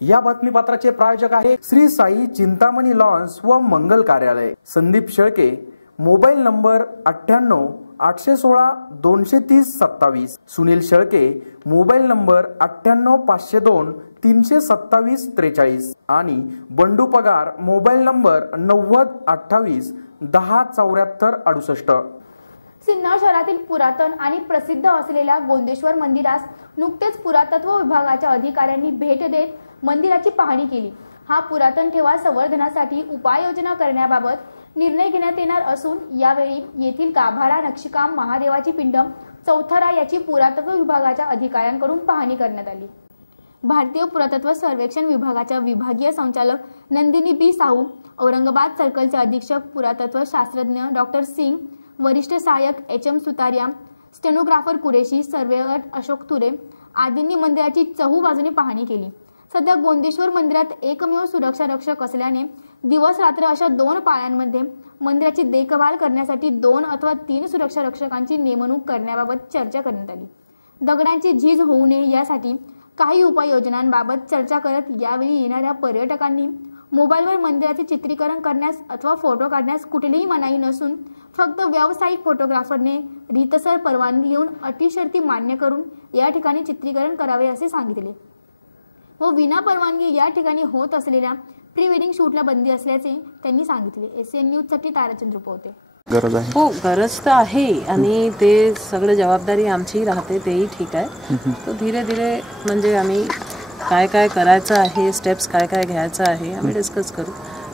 या बातमीपत्राचे प्रायोजक आहे श्री साई चिंतामणी लॉन्स व मंगल कार्यालय, Sandeep Shelke, mobile number 98 816 230 27, Sunil Shelke, mobile number 98 502 327 43 आणि बंडू पगार, मोबाईल नंबर 90 28 10 74 68। सिन्नर शहरातील पुरातन आणि प्रसिद्ध असलेल्या गोंदेश्वर मंदिरास नुकतेच पुरातत्व विभागाच्या अधिकाऱ्यांनी भेट देत मंदिराची पाहणी केली। हा पुरातन ठेवा संवर्धनासाठी उपाययोजना करण्याबाबत निर्णय घेण्यात येणार असून यावेळी येथील गाभारा, नक्षीकाम, महादेवाची पिंड, चौथरा याची पुरातत्व विभागाच्या अधिकाऱ्यांकडून पाहणी करण्यात आली। भारतीय पुरातत्व सर्वेक्षण विभागाच्या विभागीय संचालक नंदिनी बी साहू, औरंगाबाद सर्कलचे अधीक्षक पुरातत्व शास्त्रज्ञ डॉक्टर सिंग, वरिष्ठ सहाय्यक HM. Sutaria, stenographer Qureshi, surveyor Ashok तुरे आदींनी मंदिराची चहूबाजूने पाहणी केली। सध्या गोंदेश्वर मंदिरात एकमेव सुरक्षा रक्षक असल्याने दिवस रात्र अशा 2 पाळ्यांमध्ये मंदिराची देखभाल करण्यासाठी 2 अथवा 3 सुरक्षा रक्षकांची नेमणूक करण्याबाबत चर्चा करण्यात आली। दगडांची झीज होऊ नये यासाठी काही उपाययोजनांबाबत चर्चा करत यावेळी येणाऱ्या पर्यटकांनी मोबाईलवर मंदिराचे चित्रीकरण करण्यास अथवा फोटो काढण्यास कुठलीही मनाई नसून फक्त व्यावसायिक फोटोग्राफरने रीतसर परवानगी घेऊन अटी शर्ती मान्य करून या ठिकाणी चित्रीकरण करावे असे सांगितले व विना परवानगी या ठिकाणी होत असलेल्या प्री वेडिंग शूटला बंदी असल्याचे त्यांनी सांगितले। एसएन न्यूज साठी ताराचंद्र पोते। गरज आहे हो, गरज तर आहे आणि ते सगळं जबाबदारी आमची राहते, तेही ठीक आहे। तो धीरे धीरे म्हणजे आम्ही काय काय करायचं आहे, स्टेप्स काय काय घ्यायचं आहे आम्ही डिस्कस करू।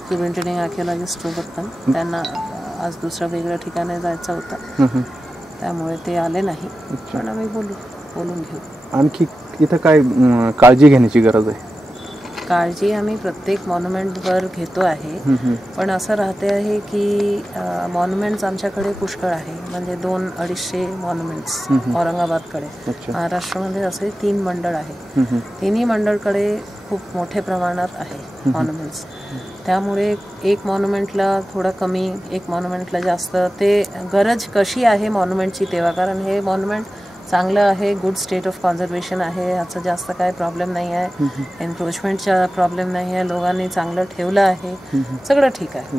सुपरिंटेंडिंग आर्किओलॉजिस्ट सोबत पण त्यांना आज दुसऱ्या वेगळ्या ठिकाणी जायचं होतं, त्यामुळे ते आले नाही, पण आम्ही बोलून घेऊ। आणखी इथं काय काळजी घेण्याची गरज आहे? काळजी आम्ही प्रत्येक मॉन्युमेंटवर घेतो आहे, पण असं राहते आहे की मॉन्युमेंट्स आमच्याकडे पुष्कळ आहे, म्हणजे 200-250 मॉन्युमेंट्स औरंगाबादकडे। महाराष्ट्रामध्ये असे 3 मंडळ आहे, तिन्ही मंडळकडे खूप मोठ्या प्रमाणात आहे मॉन्युमेंट्स, त्यामुळे एक मॉन्युमेंटला थोडं कमी, एक मॉन्युमेंटला जास्त, ते गरज कशी आहे मॉन्युमेंटची तेव्हा, कारण हे मॉन्युमेंट चांगलं आहे, गुड स्टेट ऑफ कॉन्झर्वेशन आहे, याचा जास्त काय प्रॉब्लेम नाही आहे, एन्क्रोचमेंटचा प्रॉब्लेम नाही आहे, लोकांनी चांगलं ठेवलं आहे, सगळं ठीक आहे।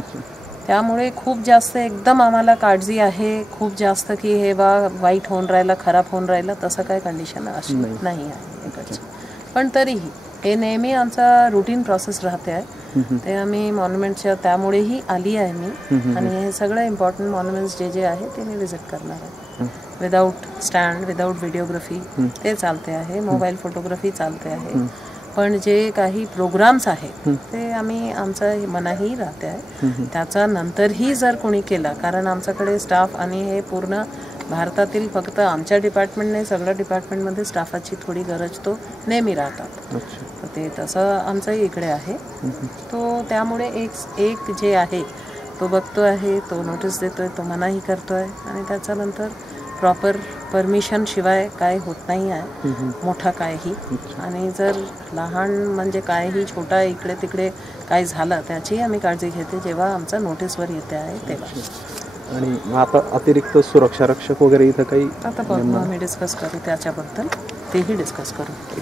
त्यामुळे खूप जास्त एकदम आम्हाला काळजी आहे, खूप जास्त की हे बा वाईट होऊन राहिलं, खराब होऊन राहिलं, तसं काय कंडिशन अशी नाही आहे इकडची। पण तरीही हे नेहमी आमचा रुटीन प्रोसेस राहते आहे, ते आम्ही मॉन्युमेंटच्या त्यामुळेही आली आहे मी, आणि हे सगळं इम्पॉर्टंट मॉन्युमेंट्स जे आहे ते मी विजिट करणार आहे। विदाउट स्टँड, विदाउट व्हिडिओग्राफी ते चालते आहे, मोबाईल फोटोग्राफी चालते आहे, पण जे काही प्रोग्राम्स आहेत ते आम्ही आमचं मनाही राहते आहे, त्याचा नंतरही जर कोणी केला, कारण आमच्याकडे स्टाफ आणि हे पूर्ण भारतातील फक्त आमच्या डिपार्टमेंटने सगळ्या डिपार्टमेंटमध्ये स्टाफाची थोडी गरज तो नेहमी राहतात, ते तसं आमचंही इकडे आहे। तो त्यामुळे एक जे आहे तो बघतो आहे, तो नोटीस देतोय, तो मनाही करतोय, आणि त्याच्यानंतर प्रॉपर परमिशन शिवाय काय होत नाही आहे मोठा कायही, आणि जर लहान म्हणजे कायही छोटा इकडे तिकडे काय झालं त्याची आम्ही काळजी घेते जेव्हा आमचा नोटीसवर येते आहे तेव्हा। आणि आता अतिरिक्त सुरक्षा रक्षक वगैरे इथं काही आता बघू, आम्ही डिस्कस करू त्याच्याबद्दल, तेही डिस्कस करू।